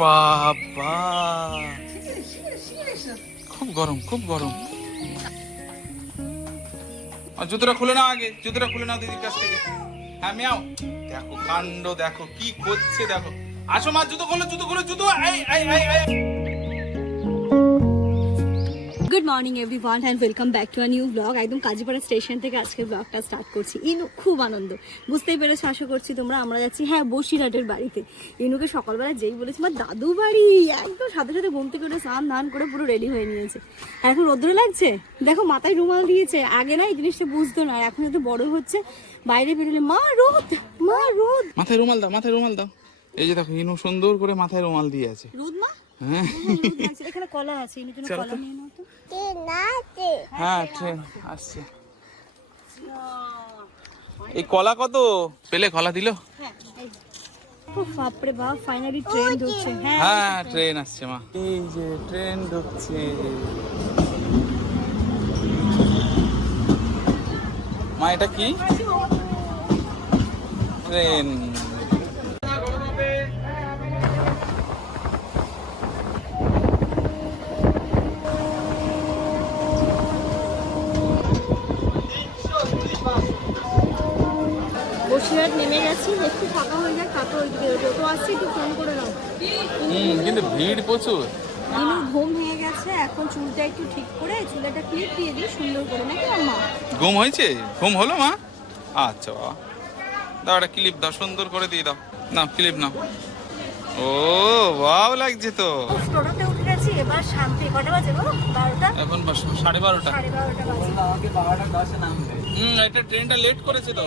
বাবা। খুব গরম খুব গরম। জুতোটা খুলে নাও আগে, জুতোটা খুলে নাও দিদির কাছ থেকে। হ্যাঁ মিয়াও। দেখো কাণ্ড, দেখো কি করছে, দেখো। আসো মা, জুতো খোলো জুতো খোলো, জুতো। এই এই এই। Good morning everyone and welcome back to a new blog একদম কাজীপাড়া স্টেশন থেকে আজকের ব্লগটা স্টার্ট করছি। ইনু খুব আনন্দ। বুঝতেই পেরেছ আশা করছি তোমরা আমরা যাচ্ছি হ্যাঁ বসিরহাটের বাড়িতে। ইনুকে সকালবেলা যেই বলেছি আমার দাদু বাড়ি! একদম সাথে সাথে ঘুম থেকে উঠে স্নান ধান করে পুরো রেডি হয়ে নিয়েছে। এখন রোদ্র লাগছে? দেখো মাথায় রুমাল দিয়েছে। আগে না এই জিনিসটা বুঝতো না এখন যত বড় হচ্ছে বাইরে বেরোলে মা রোদ মা রোদ! মাথায় রুমাল দাও মাথায় রুমাল দাও। এই যে দেখো ইনু সুন্দর করে মাথায় রুমাল দিয়ে আছে। রোদ মা? হ্যাঁ। হ্যাঁ। এখানে কলা আছে ইনুর জন্য কলা নিয়ে নাও তো। হ্যাঁ ট্রেন আসছে এই কলা কত? পেলে কলা দিল? হ্যাঁ বাপরে বাপ ফাইনালি ট্রেন ঢুকছে হ্যাঁ হ্যাঁ ট্রেন আসছে মা। এই যে ট্রেন ঢুকছে। মা এটা কি? ট্রেন বসিরহাট নেমে গেছি একটু ফাঁকা হয়ে যাক তারপর ওই টোটো আসছে একটু ফোন করে নাও। হুম কিন্তু ভিড় প্রচুর। দিনু ঘুম ভেঙে গেছে এখন চুলটা একটু ঠিক করে চুলাটা ক্লিপ দিয়ে দিই সুন্দর করে নাকি আম্মা? ঘুম হয়েছে? ঘুম হলো মা? আচ্ছা বাবা। দাও একটা ক্লিপ দাও সুন্দর করে দিয়ে দাও। না ক্লিপ নাও। ও বাও লাগছে তো। টোটোতে উঠে গেছি এবার শান্তি। কটা বাজে গো? এখন সাড়ে বারোটা। সাড়ে বারোটা বাজে। হুম এটা ট্রেনটা লেট করেছে তো।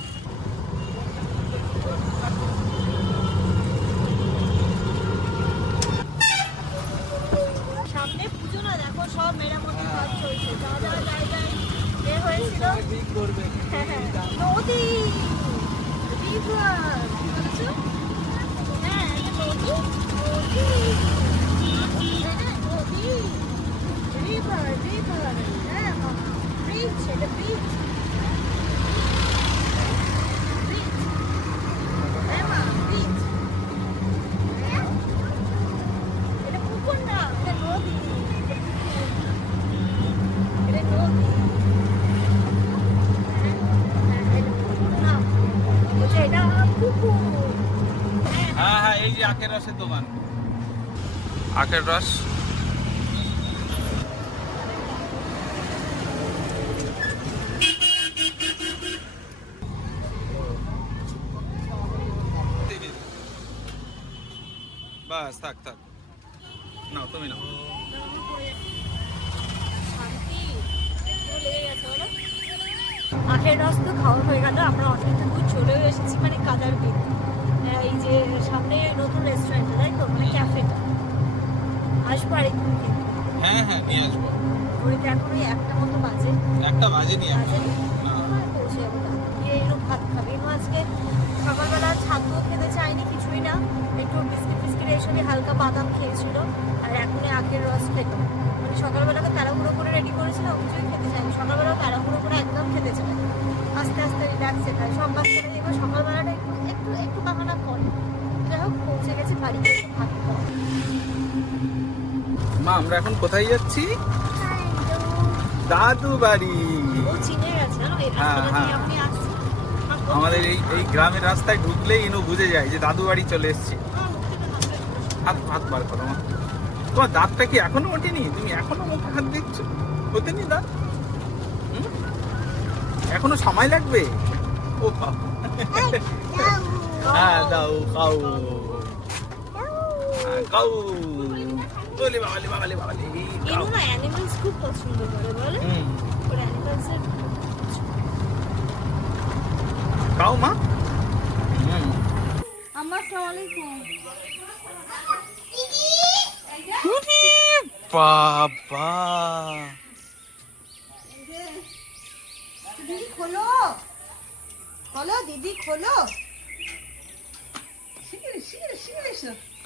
পুজো না দেখো সব মেরামতের কাজ চলছে। যা যা জায়গায় বের হয়েছিল। হ্যাঁ, হ্যাঁ। নদী! রিভার হ্যাঁ নদী নদী হ্যাঁ, রিভার। রিভার। হ্যাঁ ব্রিজ এটা ব্রিজ যে আখের রসের দোকান। আখের রস? বাস থাক। আসব আরেকদিন হ্যাঁ হ্যাঁ নিয়ে আসব। ঘড়িতে এখন ওই একটা মতো বাজে। একটা বাজে নিয়ে আসব। পৌঁছে যাব তারপর। গিয়ে ভাত খাবে। এরকম আজকে সকালবেলা ছাতুও খেতে চায়নি কিছুই না। একটু বিস্কিট ফিস্কিট এইসবই হালকা বাদাম খেয়েছিল। আর এখনই আখের রস খেলো। মানে সকালবেলাকে তাড়াহুড়ো করে রেডি করেছিল ও কিছুই খেতে চায়নি। সকালবেলা তাড়াহুড়ো করে একদম খেতে আস্তে আস্তে রিল্যাক্সে খায় সব বাচ্চারা এবার সকালবেলাটা একটু একটু একটু বাহানা করে। যাই হোক পৌঁছে গেছে বাড়িতে ভাত খাওয়া। আমরা এখন কোথায় যাচ্ছি? দাদু বাড়ি। হ্যাঁ, হ্যাঁ। আমার আমাদের এই এই গ্রামের রাস্তায় ঢুকলেই ইনু বুঝে যায় যে দাদু বাড়ি চলে এসছে। আমার হাত হাত বার করো মা। তোমার দাঁতটা কি এখনও ওঠেনি? তুমি এখনও মুখে হাত দিচ্ছ? ওঠেনি দাঁত? এখনও সময় লাগবে? ও বাবা। হ্যাঁ দাও খাও। হ্যাঁ, দিদি খোলো।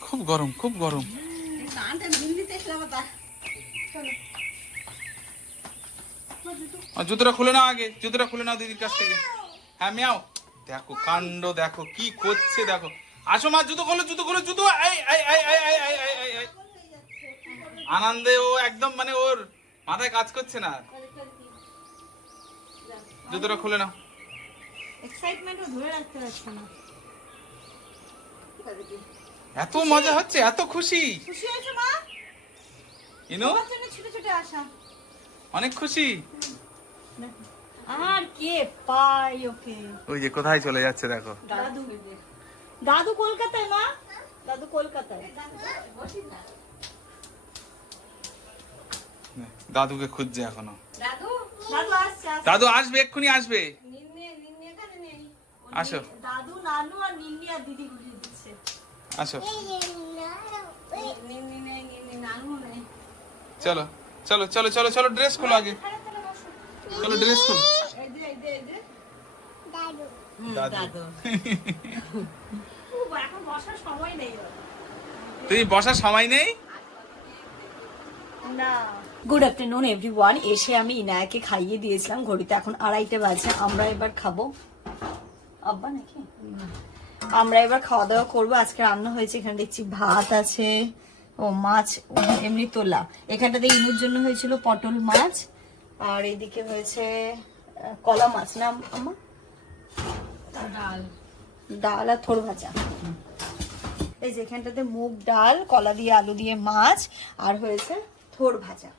খুব গরম খুব গরম। জুতোটা খুলে নাও আগে জুতোটা খুলে নাও দিদির কাছ থেকে। হ্যাঁ মেয়াও। দেখো কাণ্ড দেখো কি করছে দেখো। আসো মা জুতো খোলো জুতো খোলো জুতো। আনন্দে ও একদম মানে ওর মাথায় কাজ করছে না। জুতোটা খুলে নাও। ধরে রাখতে পারছে না। এত মজা হচ্ছে এত খুশি। খুশি হয়েছো মা? ইনু ছুটে ছুটে আসা। অনেক খুশি। আর কে পাই ওকে? ওই যে কোথায় চলে যাচ্ছে দেখো। দাদু। দাদু কলকাতায় মা? দাদু কলকাতায়। দাদুকে খুঁজছে এখনও। দাদু? দাদু আসছে আসছে। দাদু আসবে এক্ষুনি আসবে। নিন্নে নিন্নে এখানে নেই আসো। দাদু নানু আর নিন্নি আর দিদি ঘুরিয়ে দিচ্ছে। আসো। চলো চলো চলো চলো চলো ড্রেস খোলো আগে। চলে ড্রেস খোলো। এই এই যে এই যে দাদু। উফ, এখন বসার সময় নেই তুমি বসার সময় নেই? গুড আফটারনুন এভরিওয়ান এসে আমি ইনায়াকে খাইয়ে দিয়েছিলাম ঘড়িতে এখন আড়াইটে বাজে। আমরা এবার খাব। আব্বা নাকি? আমরা এবার খাওয়া দাওয়া করব। আজকে রান্না হয়েছে এখানে দেখছি ভাত আছে ও মাছ এমনি তোলা। এখানটাতে ইনুর জন্য হয়েছিল পটল মাছ আর এদিকে হয়েছে কলা মাছ। না আমার ডাল। ডাল আর থোর ভাজা। এই যে এখানটাতে মুগ ডাল কলা দিয়ে আলু দিয়ে মাছ আর হয়েছে থোর ভাজা।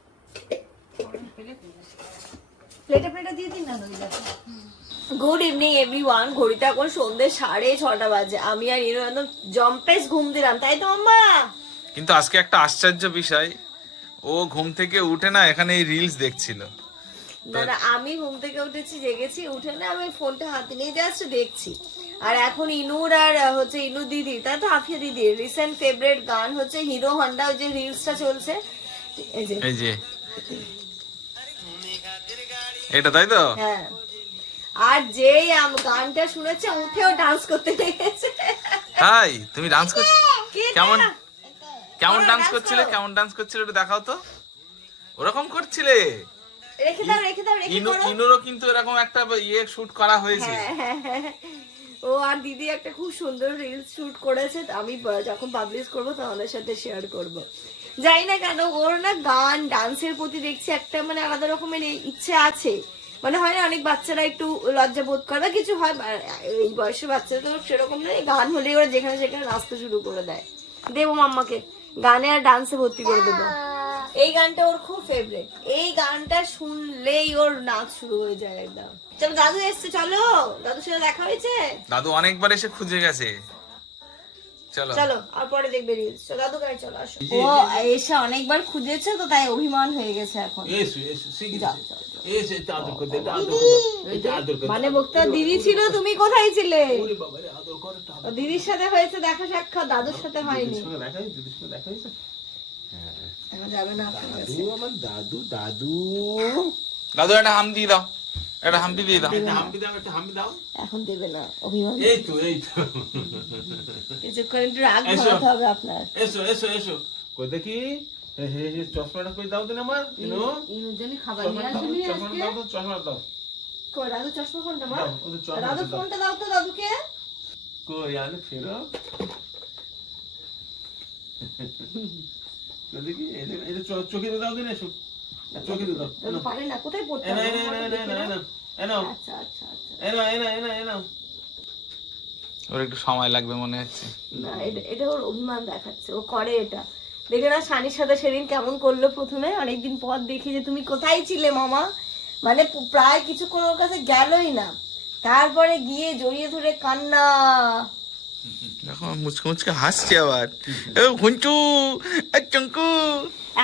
প্লেটে প্লেটে দিয়ে দিন না গুড ইভিনিং এভরিওয়ান ঘড়িতে এখন সন্ধ্যে সাড়ে ছটা বাজে। আমি আর ইরো একদম জম্পেস ঘুম দিলাম তাই তো মাম্মা কিন্তু আজকে একটা আশ্চর্য বিষয়। ও ঘুম থেকে উঠে না এখানে এই রিলস দেখছিল। না না আমি ঘুম থেকে উঠেছি জেগেছি উঠে না আমি ফোনটা হাতে নিয়ে যাচ্ছি দেখছি। আর এখন ইনুর আর হচ্ছে ইনু দিদি তাই তো আফিয়া দিদি রিসেন্ট ফেভারিট গান হচ্ছে হিরো হন্ডা ওই যে রিলসটা চলছে। এই যে। এটা তাই তো? হ্যাঁ। আর যেই আম- গানটা শুনেছে উঠেও ডান্স করতে লেগেছে। তাই তুমি ডান্স করছ কেমন কেমন ডান্স করছিলে? কেমন ডান্স করছিলে একটু দেখাও তো। ওরকম করছিলে? রেখে দাও রেখে দাও রেখে করো। ইনুরও কিন্তু এরকম একটা ইয়ে শুট করা হয়েছে। হ্যাঁ, হ্যাঁ, হ্যাঁ। ও আর দিদি একটা খুব সুন্দর রিলস শুট করেছে আমি যখন পাবলিশ করব তোমাদের সাথে শেয়ার করব। জানি না কেন ওর না গান ডান্সের প্রতি দেখছি একটা মানে আলাদা রকমের ইচ্ছে আছে। মানে হয় না অনেক বাচ্চারা একটু লজ্জা বোধ করে বা কিছু হয় এই বয়সের বাচ্চারা তো সেরকম নয় গান হলে ওরা যেখানে সেখানে নাচতে শুরু করে দেয়। দেবো মাম্মাকে গানে আর ডান্সে ভর্তি করে দেবো। এই গানটা ওর খুব ফেভারিট এই গানটা শুনলেই ওর নাচ শুরু হয়ে যায় একদম। চলো দাদু এসছে চলো। দাদুর সাথে দেখা হয়েছে? দাদু অনেকবার এসে খুঁজে গেছে। চলো। চলো আর পরে দেখবে রিলস চলো দাদু গাড়ি চলো আসো। ও এসে অনেকবার খুঁজেছে তো তাই অভিমান হয়ে গেছে এখন। এসো এসো শিগগির মানে দিদি ছিল তুমি কোথায় ছিলে? দিদির সাথে হয়েছে দেখা সাক্ষাৎ দাদুর সাথে হয়নি। দাদু একটা হাম দিয়ে দাও। একটা দিয়ে দাও এখন দেবে না অভিমান। এই তো এই তো। কিছুক্ষণ একটু রাগ হবে আপনার। এসো এসো এসো। কি? চশমাটা কই দাও দিন আমার? ইনো? ইনুর জন্য খাবার নিয়ে দাও আসবি দাও তো, দাও। কই দাদু চশমা কোনটা মা দাও, ওদের চশমা দাদু ফোনটা দাও তো দাদুকে কই আনে ফেরো দেখি এই যে- এই যে চো- চোখে দাও দিন এসো। চোখে দাও পারে না কোথায় পড়তে এনা হবে? এনা এনা এনা এনা এনা। আচ্ছা আচ্ছা আচ্ছা। এনা এনা এনা এনা। ওর একটু সময় লাগবে মনে হচ্ছে। না এটা এটা ওর অভিমান দেখাচ্ছে ও করে এটা। দেখে না সানির সাথে সেদিন কেমন করল প্রথমে? অনেকদিন পর দেখি যে তুমি কোথায় ছিলে মামা? মানে প্রায় কিছুক্ষণ ওর কাছে গেলই না। তারপরে গিয়ে জড়িয়ে ধরে কান্না। দেখো মুচকে মুচকে হাসছে আবার। এ ঘুঞ্চু চঙ্কু।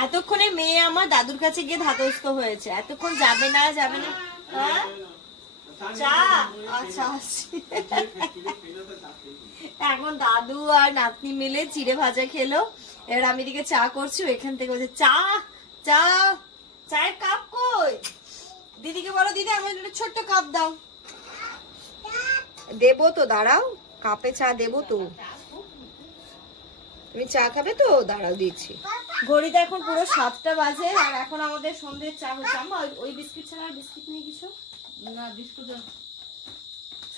এতক্ষণে মেয়ে আমার দাদুর কাছে গিয়ে ধাতস্থ হয়েছে। এতক্ষণ যাবে না যাবে না। হ্যাঁ? চা? আচ্ছা এখন দাদু আর নাতনি মিলে চিড়ে ভাজা খেলো। এবার আমি এদিকে চা করছি এখান থেকে বলছে চা চা চায়ের কাপ কই? দিদিকে বলো দিদি আমার একটা ছোট্ট কাপ দাও। দেবো তো দাঁড়াও কাপে চা দেবো তো। তুমি চা খাবে তো? দাঁড়াও দিচ্ছি। ঘড়িতে এখন পুরো সাতটা বাজে আর এখন আমাদের সন্ধ্যের চা হচ্ছে। ওই- ওই বিস্কিট ছাড়া বিস্কিট নেই কিছু? না বিস্কুট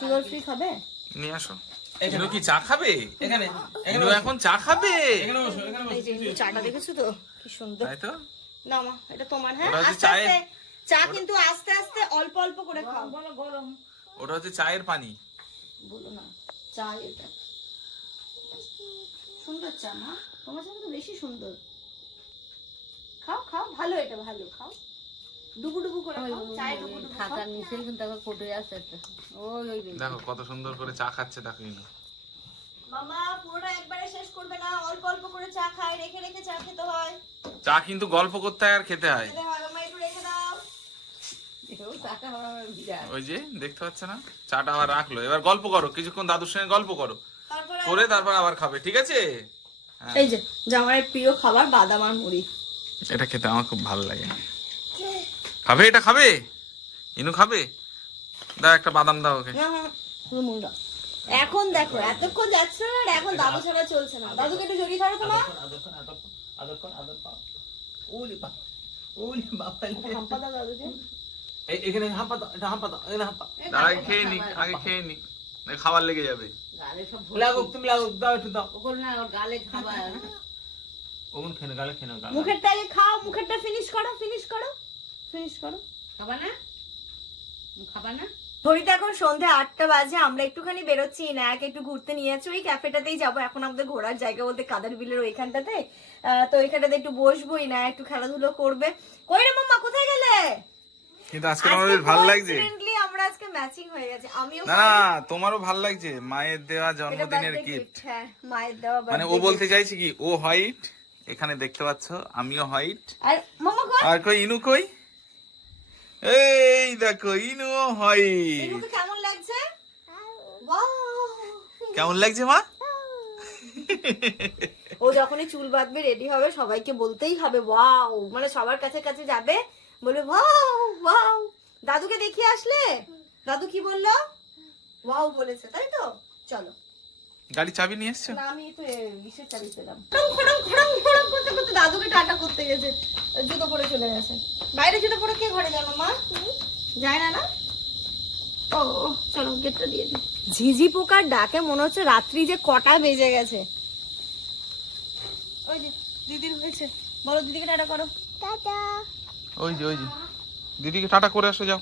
সুগার ফ্রি খাবে? নিয়ে আসো। ইনু কি চা খাবে? এখানে ইনু এখন চা খাবে? এখানে বসো এখানে এই চাটা দেখেছ তো? কি সুন্দর। তাই তো? না মা এটা তোমার হ্যাঁ? আস্তে আস্তে। চা কিন্তু আস্তে আস্তে অল্প অল্প করে খাও। বলো গরম। ওটা হচ্ছে চায়ের পানি। বলো না চা এটা। সুন্দর চা মা তোমার চা তো বেশি সুন্দর। খাও খাও ভালো এটা ভালো খাও। ডুবু ডুবু করে নিচেই কিন্তু কোটে আছে ওই। দেখো কত সুন্দর করে চা খাচ্ছে দেখো ইনু মামা পুরোটা একবারে শেষ করবে না অল্প অল্প করে চা খায় রেখে রেখে চা খেতে হয়। চা কিন্তু গল্প করতে হয় আর খেতে হয়। ওই যে দেখতে পাচ্ছ না? চাটা আবার রাখল। এবার গল্প করো কিছুক্ষণ দাদুর সঙ্গে গল্প করো। করে তারপর আবার খাবে ঠিক আছে? হ্যাঁ। এই যে জামাইয়ের প্রিয় খাবার বাদাম আর মুড়ি। এটা খেতে আমার খুব ভালো লাগে। খাবে এটা খাবে? ইনু খাবে? দাও একটা বাদাম দাও ওকে। শুধু মুড়ি এখন দেখো এতক্ষণ যাচ্ছে না আর এখন দাদু ছাড়া চলছে না। দাদুকে একটু জড়িয়ে ধরো পাও ওলি ওলি বাপ হাম্পা দাও দাদুকে। এখানে হাঁপা দাও এটা হাঁপা দাও এখানে আগে খেয়ে নিক আগে খেয়ে নিক না খাবার লেগে যাবে। গালে সব লাগুক তুমি লাগুক দাও একটু দাও। ওগুলো না গালে খাবার। ওগুন খেনে গালে খেনে গালে। মুখেরটা আগে খাও মুখেরটা ফিনিশ করো ফিনিশ করো। ফিনিশ করো। খাবা না? খাবা না? ঘড়িতে এখন সন্ধে আটটা বাজে আমরা একটুখানি বেরোচ্ছি। না এক একটু ঘুরতে নিয়ে যাচ্ছি ওই ক্যাফেটাতেই যাব। এখন আমাদের ঘোরার জায়গা বলতে কাদার বিলের ওইখানটাতে। তো ওইখানটাতে একটু বসবোই। না একটু খেলাধুলো করবে। কই রে মাম্মা কোথায় গেলে? কিন্তু আজকে ভালো লাগছে? আমরা আজকে ম্যাচিং হয়ে গেছে। আমিও না না তোমারও ভালো লাগছে? মায়ের দেওয়া জন্মদিনের গিফট হ্যাঁ মায়ের দেওয়া মানে ও বলতে চাইছে কি ও হোয়াইট এখানে দেখতে পাচ্ছ আমিও হোয়াইট। আর মাম্মা কই? আর কই ইনু কই? এই দেখো ইনু হয়। কেমন লাগছে! কেমন লাগছে মা? ও যখনই চুল বাঁধবে রেডি হবে সবাইকে বলতেই হবে ওয়াও। মানে সবার কাছে কাছে যাবে বলবে ওয়াও ওয়াও। দাদুকে দেখিয়ে আসলে? দাদু কি বলল? ওয়াও বলেছে তাই তো? চলো। গাড়ি চাবি নিয়ে এসছো? না আমি তো ইসের চাবি পেলাম। খড়ম খড়ম খড়ম করতে করতে দাদুকে টাটা করতে গেছে। জুতো পরে চলে গেছে। বাইরে জুতো পরে কে ঘরে যাবে মা? যায় না না? ও ও, চলো গেটটা দিয়ে দিই। ঝিঝি পোকার ডাকে মনে হচ্ছে রাত্রি যে কটা বেজে গেছে। ওই যে দিদির হয়েছে। বলো দিদিকে টাটা করো। ওই যে ওই যে। দিদিকে টাটা করে আসো যাও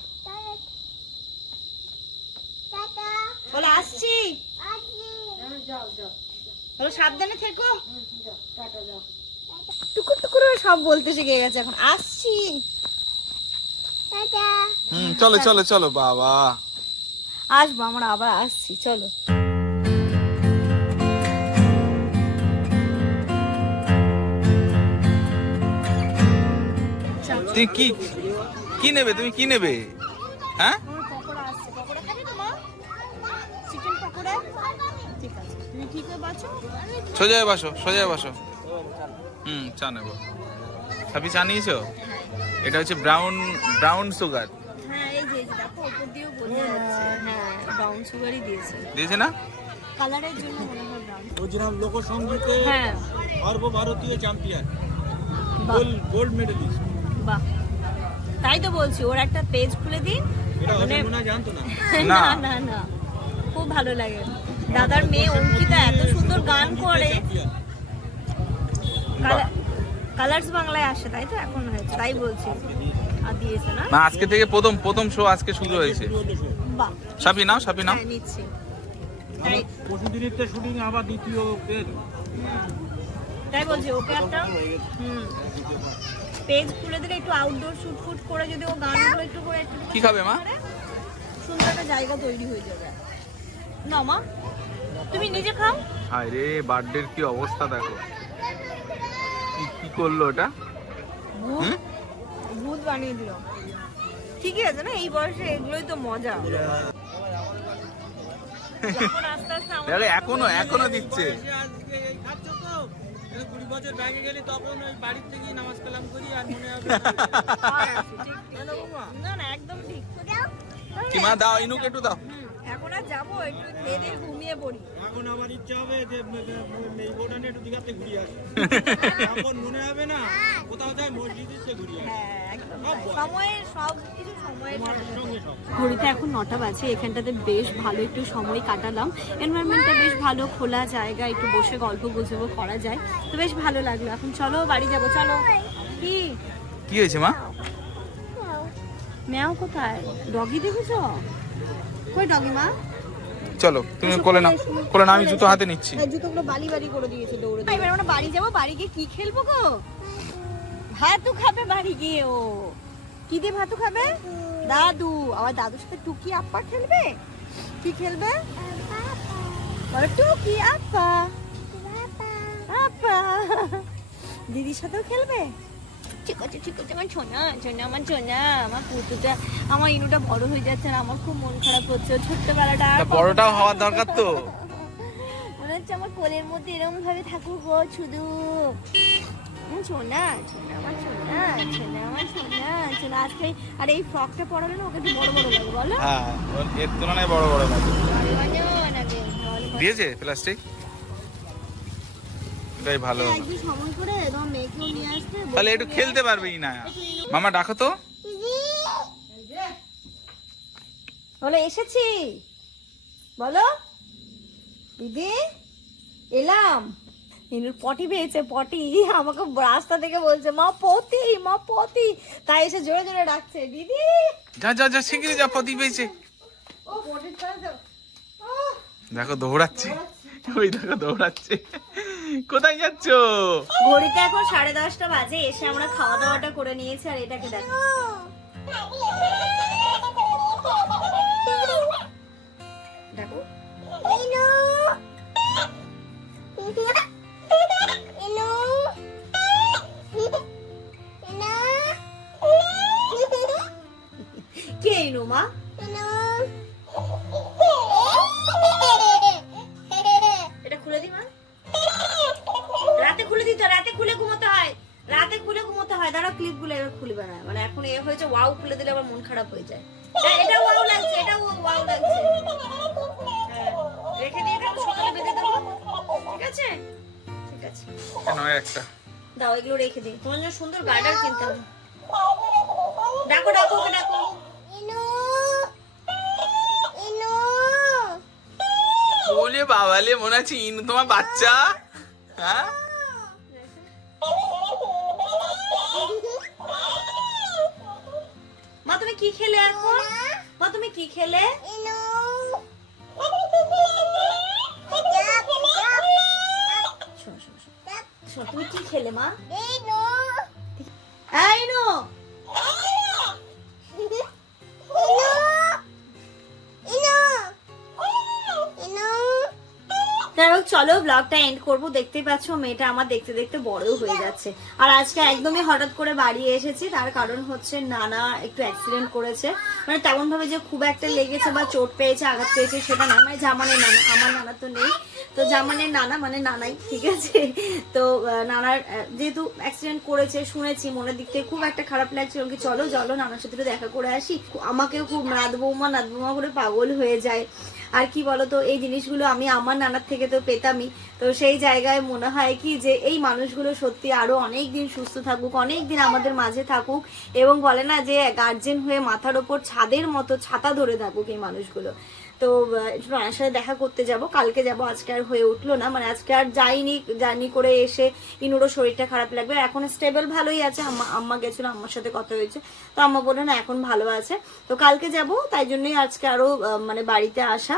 বলো আসছি বলো সাবধানে থেকো। টুকুর টুকুর সব বলতে শিখে গেছে এখন। আসছি। হুম চলো চলো চলো বাবা। আসব আমরা আবার আসছি চলো। তুমি কি কি নেবে? তুমি কি নেবে? হ্যাঁ? সোজায় বাসো সোজায় বাসো। হুম চা নেব। সাবি চা নিয়েছো? এটা হচ্ছে ব্রাউন ব্রাউন সুগার হ্যাঁ হ্যাঁ দিয়েছে। দিয়েছে না? কালারের জন্য মনে হয় লোকসঙ্গীতে হ্যাঁ। সর্বভারতীয় চ্যাম্পিয়ন গোল্ড মেডেলিস্ট বাহ। তাই তো বলছি ওর একটা পেজ খুলে দিন। এটা মানে জানতো না। না না। খুব ভালো লাগে। দাদার মেয়ে অঙ্কিতা এত সুন্দর গান করে। কালার্স বাংলায় আসে তাই তো? এখন হয়েছে তাই বলছি। আর দিয়েছে না? না আজকে থেকে প্রথম প্রথম শো আজকে শুরু হয়েছে। সাপি নাও সাপি নাও। হ্যাঁ নিচ্ছি। তাই পশুদিনের শুটিং আবার দ্বিতীয় পেজ। তাই বলছি ওকে একটা হুম। পেজ খুলে দিলে একটু আউটডোর শুট ফুট করে যদি ও গানগুলো একটু করে একটু কি খাবে মা? সুন্দর একটা জায়গা তৈরি হয়ে যাবে। না মা। তুমি নিজে খাও। হায় রে বার্থডের কি অবস্থা দেখো। কি কি করল ওটা? ভূত। বানিয়ে দিল। ঠিকই আছে না এই বয়সে এগুলোই তো মজা। দেখো এখনও এখনও দিচ্ছে খাচ্ছ বছর ব্যাগে গেলে তখন ওই বাড়ির থেকেই নামাজ কালাম করি আর মনে হবে না না একদম ঠিক। মা দাও ইনুকে একটু দাও। এখন আর যাব একটু খেয়ে দিয়ে ঘুমিয়ে পড়ি। এখন আমার ইচ্ছা হবে যে এই বোটানে একটু দীঘাতে ঘুরিয়ে আসি। তখন মনে হবে না কোথাও যায় মসজিদে ঘুরিয়ে আসি। হ্যাঁ। সময়ের সব কিছু সময়ের ঘড়িতে এখন নটা বাজে এখানটাতে বেশ ভালো একটু সময় কাটালাম। এনভায়রনমেন্টটা বেশ ভালো খোলা জায়গা একটু বসে গল্প গুজবও করা যায়। তো বেশ ভালো লাগল। এখন চলো বাড়ি যাব চলো। কি? কি হয়েছে মা? ম্যাও কোথায়? ডগি দেখেছ? কই ডগি মা? চলো তুমি কোলে নাও কোলে নাও আমি জুতো হাতে নিচ্ছি। এই জুতোগুলো বালি বালি করে দিয়েছে দৌড়ে এবার আমরা বাড়ি যাব বাড়ি গিয়ে কি খেলব গো? ভাতু খাবে বাড়ি গিয়ে ও। কি দিয়ে ভাতু খাবে? দাদু। আবার দাদুর সাথে টুকি আপ্পা খেলবে? কি খেলবে? টুকি আপ্পা আপ্পা দিদির সাথেও খেলবে? ঠিক আছে ঠিক আছে আমার ছোনা ছোনা আমার ছোনা আমার পুতুটা আমার ইনুটা বড় হয়ে যাচ্ছে আর আমার খুব মন খারাপ হচ্ছে। ছোট্টবেলাটা বড়টাও হওয়ার দরকার তো। মনে হচ্ছে আমার কোলের মধ্যে এরকম ভাবে থাকুক গো শুধু। আমার আমার আজকে আর এই ফ্রকটা পরালে না ওকে একটু বড় বড় লাগে বলো। হ্যাঁ এর তুলনায় লাগে বড় বড়। দিয়েছে প্লাস্টিক? এটাই ভালো আসবে তাহলে একটু খেলতে পারবেই না। মামা ডাকো তো। বলো এসেছি। বলো। দিদি এলাম। পটি পেয়েছে পটি। আমাকে রাস্তা থেকে বলছে মা পতি মা পতি তাই এসে জোরে জোরে ডাকছে দিদি! যা যা যা শিগগিরি যা পতি পেয়েছে। দেখো দৌড়াচ্ছে। ওই দেখো দৌড়াচ্ছে। কোথায় যাচ্ছ? ঘড়িতে এখন সাড়ে দশটা বাজে, এসে আমরা খাওয়া দাওয়াটা করে নিয়েছি আর এটাকে দেখো। হয় দাঁড়াও ক্লিপগুলো এবার খুলবে না মানে এখন এ হয়েছে ওয়াও খুলে দিলে আমার মন খারাপ হয়ে যায়। এটা ওয়াও লাগছে এটা ওয়াও লাগছে। হ্যাঁ, রেখে দিয়ে এটা সকালে বেঁধে দেবো। ঠিক আছে? ঠিক আছে। কেন একটা। দাও এগুলো রেখে দিই। তোমার জন্য সুন্দর গার্ডার কিনতে হবে। ডাকো ডাকো ওকে ডাকো। বলে বাবালে মনে আছে ইনু তোমার বাচ্চা? হ্যাঁ? কি খেলে এখন? মা? তুমি কি খেলে? তুমি কি খেলে মা? এই নো চলো ব্লগটা এন্ড করব। দেখতে পাচ্ছ মেয়েটা আমার দেখতে দেখতে বড় হয়ে যাচ্ছে। আর আজকে একদমই হঠাৎ করে বাড়ি এসেছি, তার কারণ হচ্ছে নানা একটু অ্যাক্সিডেন্ট করেছে। মানে তেমন ভাবে যে খুব একটা লেগেছে বা চোট পেয়েছে, আঘাত পেয়েছে সেটা না মানে জামানের নানা, আমার নানা তো নেই। তো জামানের নানা মানে নানাই, ঠিক আছে? তো নানার যেহেতু অ্যাক্সিডেন্ট করেছে, শুনেছি, মনের দিক থেকে খুব একটা খারাপ লাগছে ওকে চলো চলো, নানার সাথে দেখা করে আসি। আমাকেও খুব নাদ বৌমা নাদ বৌমা করে পাগল হয়ে যায়। আর কি বলতো, এই জিনিসগুলো আমি আমার নানার থেকে তো পেতামই। তো সেই জায়গায় মনে হয় কি যে এই মানুষগুলো সত্যি আরও অনেক দিন সুস্থ থাকুক অনেক দিন আমাদের মাঝে থাকুক এবং বলে না যে গার্জেন হয়ে মাথার ওপর ছাদের মতো ছাতা ধরে থাকুক এই মানুষগুলো। তো রানার সাথে দেখা করতে যাব। কালকে যাব, আজকে আর হয়ে উঠল না। মানে আজকে আর যাইনি, জার্নি করে এসে ইনুরও শরীরটা খারাপ লাগবে। এখন স্টেবল ভালোই আছে। আম্মা আম্মা গেছিল, আম্মার সাথে কথা হয়েছে। তো আম্মা বলল, না, এখন ভালো আছে। তো কালকে যাব, তাই জন্যই আজকে আরও মানে বাড়িতে আসা।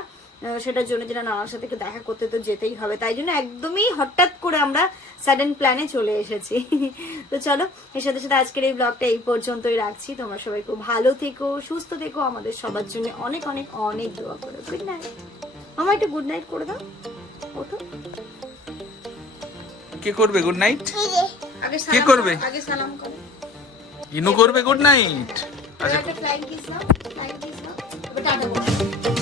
সেটার জন্য যেটা নানার সাথে একটু দেখা করতে তো যেতেই হবে। তাই জন্য একদমই হঠাৎ করে আমরা সাডেন প্ল্যানে চলে এসেছি। তো চলো এর সাথে সাথে আজকের এই ব্লগটা এই পর্যন্তই রাখছি। তোমরা সবাই খুব ভালো থেকো সুস্থ থেকো। আমাদের সবার জন্য অনেক অনেক অনেক দোয়া করো। গুড নাইট আমার একটা গুড নাইট করে দাও। ওঠো। কে করবে গুড নাইট আগে কে করবে? আগে সালাম করো। ইনু করবে গুড নাইট আচ্ছা একটা ফ্লাইং কিস নাও ফ্লাইং কিস নাও টাটা